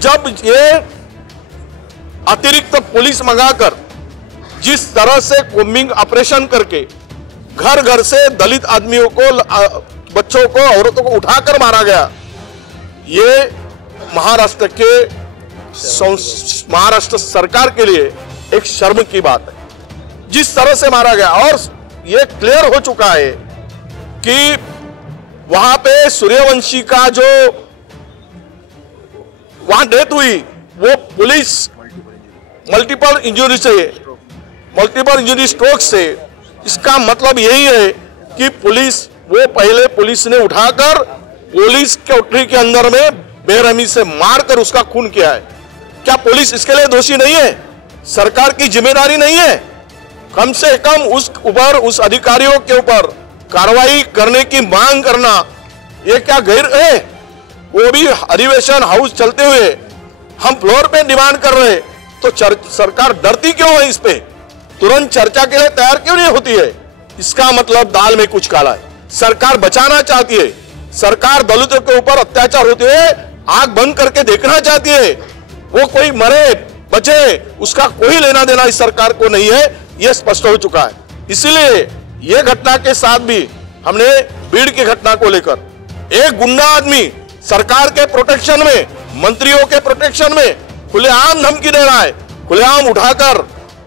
जब ये अतिरिक्त पुलिस मंगाकर जिस तरह से कोम्बिंग ऑपरेशन करके घर घर से दलित आदमियों को, बच्चों को, औरतों को उठाकर मारा गया, ये महाराष्ट्र सरकार के लिए एक शर्म की बात है। जिस तरह से मारा गया, और ये क्लियर हो चुका है कि वहां पे सूर्यवंशी का जो वहां डेथ हुई वो पुलिस मल्टीपल इंजरी स्ट्रोक से। इसका मतलब यही है कि पहले पुलिस ने उठाकर पुलिस कोठरी के अंदर में बेरहमी से मारकर उसका खून किया है। क्या पुलिस इसके लिए दोषी नहीं है? सरकार की जिम्मेदारी नहीं है? कम से कम उस अधिकारियों के ऊपर कार्रवाई करने की मांग करना ये क्या गैर है? वो भी अधिवेशन हाउस चलते हुए हम फ्लोर पे डिमांड कर रहे, तो सरकार डरती क्यों है? इस पे तुरंत चर्चा के लिए तैयार क्यों नहीं होती है? इसका मतलब दाल में कुछ काला है। सरकार बचाना चाहती है, सरकार दलितों के ऊपर अत्याचार होते हुए आंख बंद करके देखना चाहती है। वो कोई मरे बचे उसका कोई लेना देना इस सरकार को नहीं है, यह स्पष्ट हो चुका है। इसलिए यह घटना के साथ भी हमने भीड़ की घटना को लेकर, एक गुंडा आदमी सरकार के प्रोटेक्शन में, मंत्रियों के प्रोटेक्शन में खुलेआम धमकी दे रहा है, खुलेआम उठाकर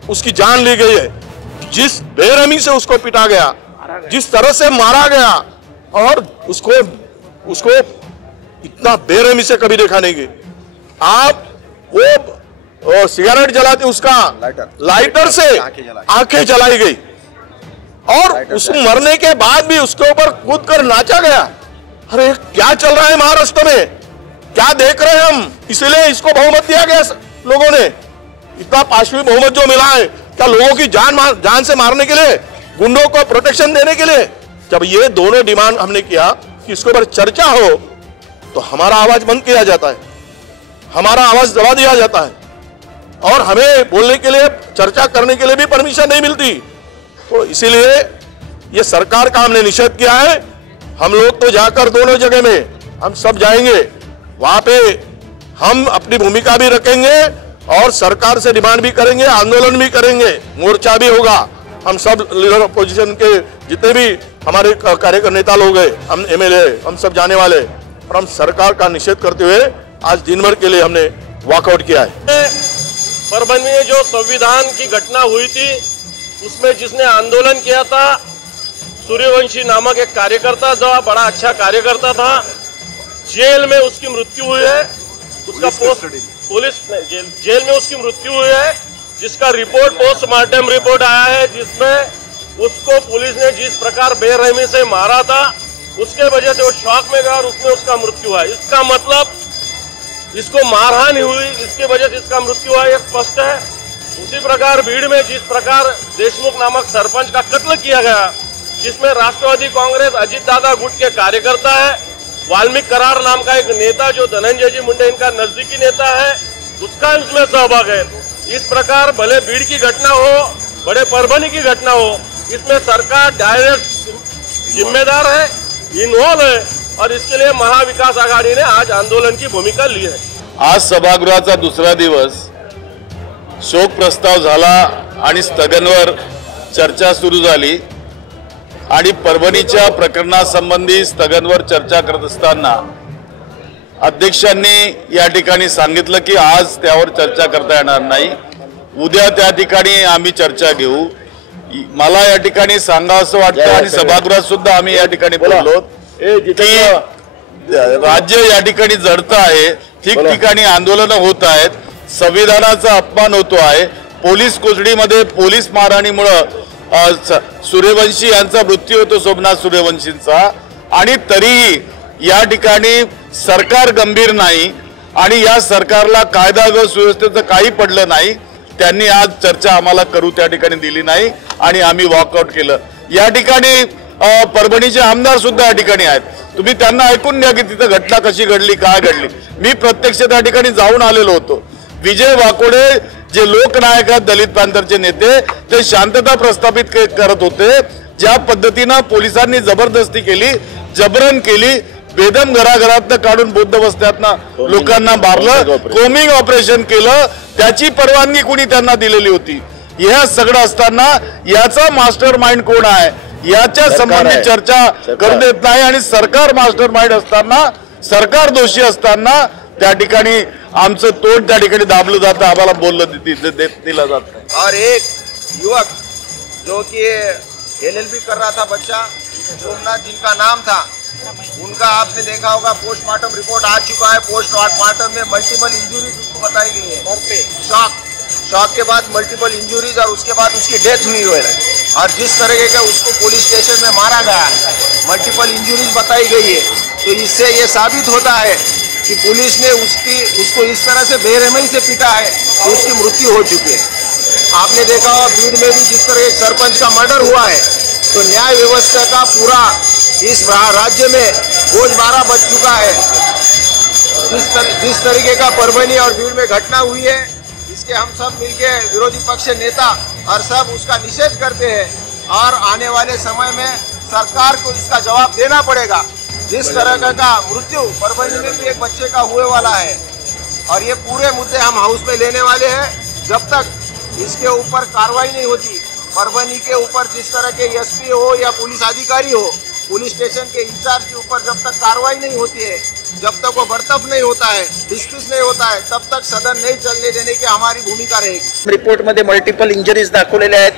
उसकी जान ली गई है। जिस बेरहमी से उसको पीटा गया, जिस तरह से मारा गया, और उसको इतना बेरहमी से कभी देखा नहीं गया। आप वो सिगरेट जलाते उसका लाइटर से आंखें जलाई गई, और उस मरने के बाद भी उसके ऊपर कूद कर नाचा गया। अरे क्या चल रहा है महाराष्ट्र में? क्या देख रहे हैं हम? इसलिए इसको बहुमत दिया गया लोगों ने। इतना पांचवी बहुमत जो मिला है, क्या लोगों की जान से मारने के लिए, गुंडों को प्रोटेक्शन देने के लिए? जब ये दोनों डिमांड हमने किया कि इसके ऊपर चर्चा हो, तो हमारा आवाज बंद किया जाता है, हमारा आवाज दबा दिया जाता है, और हमें बोलने के लिए, चर्चा करने के लिए भी परमिशन नहीं मिलती। तो इसीलिए ये सरकार का हमने निषेध किया है। हम लोग तो जाकर दोनों जगह में हम सब जाएंगे, वहां पे हम अपनी भूमिका भी रखेंगे और सरकार से डिमांड भी करेंगे, आंदोलन भी करेंगे, मोर्चा भी होगा। हम सब लीडर अपोजिशन के जितने भी हमारे कार्यकर्ता नेता लोग हैं, हम एमएलए, हम सब जाने वाले, और हम सरकार का निषेध करते हुए आज दिन भर के लिए हमने वॉकआउट किया है। परभणी में जो संविधान की घटना हुई थी, उसमें जिसने आंदोलन किया था, सूर्यवंशी नामक एक कार्यकर्ता, जो बड़ा अच्छा कार्यकर्ता था, जेल में उसकी मृत्यु हुई है। उसका जेल में उसकी मृत्यु हुई है, जिसका रिपोर्ट पोस्टमार्टम रिपोर्ट आया है, जिसमें उसको पुलिस ने जिस प्रकार बेरहमी से मारा था, उसके वजह से वो शॉक में गया और उसमें उसका मृत्यु हुआ। इसका मतलब इसको मारहानि हुई, इसकी वजह से इसका मृत्यु हुआ, यह स्पष्ट है। उसी प्रकार भीड़ में जिस प्रकार देशमुख नामक सरपंच का कत्ल किया गया, जिसमें राष्ट्रवादी कांग्रेस अजित दादा गुट के कार्यकर्ता है, वाल्मीकि करार नाम का एक नेता जो धनंजय जी मुंडे इनका नजदीकी नेता है, उसका इसमें सहभाग है। इस प्रकार भले भीड़ की घटना हो, बड़े परभणी की घटना हो, इसमें सरकार डायरेक्ट जिम्मेदार है, इन्वॉल्व है, और इसके लिए महाविकास आघाडी ने आज आंदोलन की भूमिका ली है। आज सभागृहाचा दुसरा दिवस, शोक प्रस्ताव झाला आणि स्थगनवर चर्चा सुरू झाली, आणि परभणीच्या प्रकरणासंबंधी स्थगनवर चर्चा करत असताना अध्यक्षांनी या ठिकाणी सांगितलं की आज त्यावर चर्चा करता येणार नाही, उद्या त्या ठिकाणी आम्ही चर्चा घेऊ। मला या ठिकाणी सांगावंसं वाटतं, आणि सभागृहात सुद्धा आम्ही या ठिकाणी बोललो की राज्य या ठिकाणी जडतं आहे, ठिकठिकाणी आंदोलन होत आहेत, संविधानाचा अपमान होतो आहे, पोलीस कोठडीमध्ये पोलीस मारहाणीमुळे सूर्यवंशी यांचा मृत्यू होतो, सोमनाथ सूर्यवंशींचा, आणि तरीही या ठिकाणी सरकार गंभीर नाही, आणि या सरकारला कायदा व सुव्यवस्थेचं काही पडलं नाही। त्यांनी आज चर्चा आम्हाला करू त्या ठिकाणी दिली नाही, आणि आम्ही वॉकआउट केलं। या ठिकाणी परभणीचे आमदार सुद्धा या ठिकाणी आहेत, तुम्ही त्यांना ऐकून घ्या की तिथे घटना कशी घडली, काय घडली। मी प्रत्यक्ष त्या ठिकाणी जाऊन आलेलो होतो। विजय वाकोडे जे लोकनायक आहेत, दलित पॅंथरचे नेते, ते शांतता प्रस्थापित करत होते। ज्या पद्धतीने पोलिसांनी जबरदस्ती केली, जबरन केली, बेदम घराघरातनं काढून बौद्ध वस्त्यातनं लोकांना मारलं, कोमिंग ऑपरेशन केलं, त्याची परवानगी कोणी त्यांना दिलेली होती? हे सगळं असताना याचा मास्टर माइंड कोण आहे याच्या संबंधित चर्चा करू देत नाही आणि सरकार मास्टर माइंड असताना, सरकार दोषी असताना त्या ठिकाणी आमचं तोंड त्या ठिकाणी दाबलं जातं, आम्हाला बोललं दिलं जात नाही। और एक युवक जो कि LLB कर रहा था बच्चा सोमनाथ जिनका नाम था, उनका आपने देखा होगा पोस्टमार्टम रिपोर्ट आ चुका है। पोस्टमार्टम में मल्टीपल इंजरीज उसको बताई गई है, शॉक के बाद मल्टीपल इंजरीज और उसके बाद उसकी डेथ हुई है। और जिस तरह का उसको पुलिस स्टेशन में मारा गया है, मल्टीपल इंजरीज बताई गई है, तो इससे ये साबित होता है कि पुलिस ने उसको इस तरह से बेरहमी से पीटा है कि उसकी मृत्यु हो चुकी है। आपने देखा होगा भीड़ में भी जिस तरह एक सरपंच का मर्डर हुआ है, तो न्याय व्यवस्था का पूरा इस राज्य में बोझबारा बच चुका है। जिस तरीके का परभनी और भीड़ में घटना हुई है, इसके हम सब मिलके विरोधी पक्ष नेता और सब उसका निषेध करते हैं और आने वाले समय में सरकार को इसका जवाब देना पड़ेगा। जिस तरह का मृत्यु परभनी में भी एक बच्चे का हुए वाला है, और ये पूरे मुद्दे हम हाउस में लेने वाले हैं। जब तक इसके ऊपर कार्रवाई नहीं होती, परभनी के ऊपर जिस तरह के SP हो या पुलिस अधिकारी हो, पुलिस स्टेशन के इंचार्ज के ऊपर जब तक कार्रवाई नहीं होती है, जब तक वो बर्तफ नहीं होता है, डिस्मिस नहीं होता है, तब तक सदन नहीं चलने देने की हमारी भूमिका रहेगी। रिपोर्ट मध्ये मल्टिपल इंजरीज दाखवलेल्या आहेत,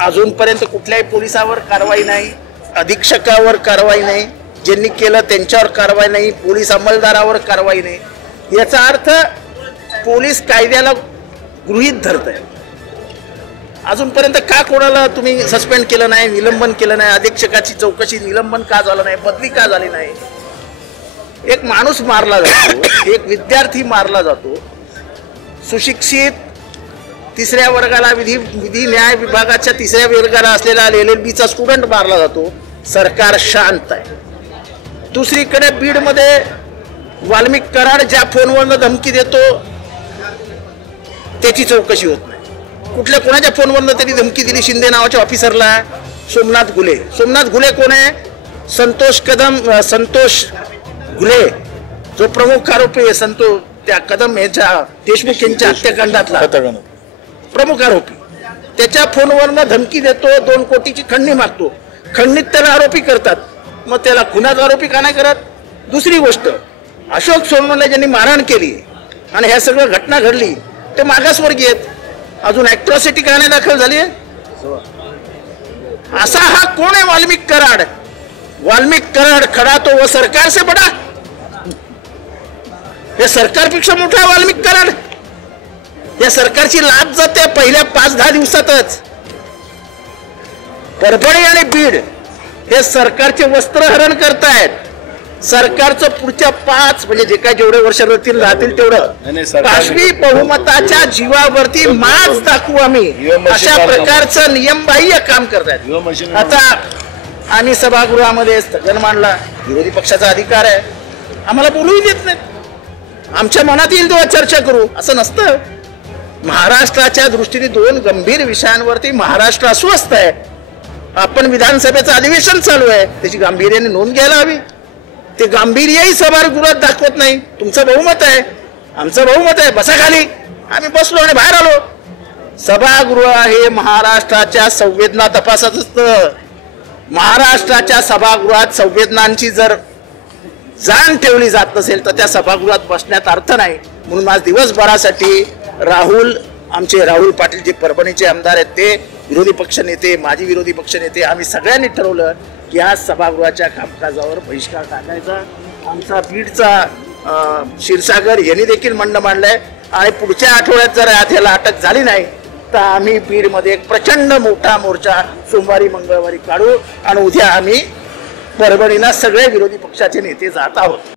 अजूनपर्यंत कुठल्याही पोलिसावर कारवाई नाही, अधीक्षकावर कारवाई नाही, ज्यांनी केलं त्यांच्यावर कारवाई नाही, पोलीस अंमलदारावर कारवाई नाही। याचा अर्थ पोलीस कायद्याला गृहीत धरत आहे। अजूनपर्यंत का कोणाला तुम्ही सस्पेंड केलं नाही, निलंबन केलं नाही, अधीक्षकाची चौकशी निलंबन का झालं नाही, बदली का झाली नाही? एक माणूस मारला जातो, एक विद्यार्थी मारला जातो, सुशिक्षित तिसऱ्या वर्गाला विधी न्याय विभागाच्या तिसऱ्या वर्गाला असलेला LLBचा स्टुडंट मारला जातो, सरकार शांत आहे। दुसरीकडे बीडमध्ये वाल्मिक कराड ज्या फोनवरनं धमकी देतो त्याची चौकशी होत नाही। कुठल्या कोणाच्या फोनवरनं त्यांनी धमकी दिली शिंदे नावाच्या ऑफिसरला? सोमनाथ घुले कोण आहे? संतोष घुले जो प्रमुख आरोपी आहे, त्या कदम यांच्या देशमुख यांच्या हत्याकांडातला प्रमुख आरोपी, त्याच्या फोनवरनं धमकी देतो, 2 कोटीची खंडणी मागतो, खंडणीत त्याला आरोपी करतात, मग त्याला खुनाचा आरोपी का नाही करत? दुसरी गोष्ट, अशोक सोनवणे ज्यांनी मारहाण केली आणि ह्या सगळं घटना घडली ते मागासवर्गीय आहेत, अजून ॲट्रॉसिटी का नाही दाखल झाली? असा हा कोण आहे वाल्मिक कराड खडा तो वो सरकार से बडा, हे सरकारपेक्षा मोठा आहे वाल्मिक कराड। या सरकारची लाभ जाते पहिल्या 5-10 दिवसातच। परभणी आणि बीड हे सरकारचे वस्त्रहरण करतायत। सरकारचं पुढच्या 5 म्हणजे जे काय जेवढे वर्ष राहतील तेवढं काश्मीर बहुमताच्या जीवावरती माज दाखवू आम्ही, अशा प्रकारचं नियमबाह्य काम करतायत। आता आम्ही सभागृहामध्ये स्थगन मांडला, विरोधी पक्षाचा अधिकार आहे, आम्हाला बोलूही देत नाहीत, आमच्या मनात येईल तेव्हा चर्चा करू असं नसतं। महाराष्ट्राच्या दृष्टीने 2 गंभीर विषयांवरती महाराष्ट्र अस्वस्थ आहे। आपण विधानसभेचं अधिवेशन चालू आहे, त्याची गांभीर्याने नोंद घ्यायला हवी। ते गांभीर्यही सभागृहात दाखवत नाही। तुमचं बहुमत आहे, आमचं बहुमत आहे, बसा खाली। आम्ही बसलो आणि बाहेर आलो। सभागृह हे महाराष्ट्राच्या संवेदना तपासत असतं। महाराष्ट्राच्या सभागृहात संवेदनांची जर जाण ठेवली जात नसेल तर त्या सभागृहात बसण्यात अर्थ नाही। म्हणून आज दिवसभरासाठी आमचे राहुल पाटील जे परभणीचे आमदार आहेत, ते विरोधी पक्षनेते, माजी विरोधी पक्षनेते, आम्ही सगळ्यांनी ठरवलं की आज सभागृहाच्या कामकाजावर बहिष्कार टाकायचा। आमचा बीडचा क्षीरसागर यांनी देखील म्हणणं मांडलंय आणि पुढच्या आठवड्यात जर याला अटक झाली नाही तर आम्ही बीडमध्ये एक प्रचंड मोठा मोर्चा सोमवारी मंगळवारी काढू आणि उद्या आम्ही परभणीला सगळे विरोधी पक्षाचे नेते जात आहोत।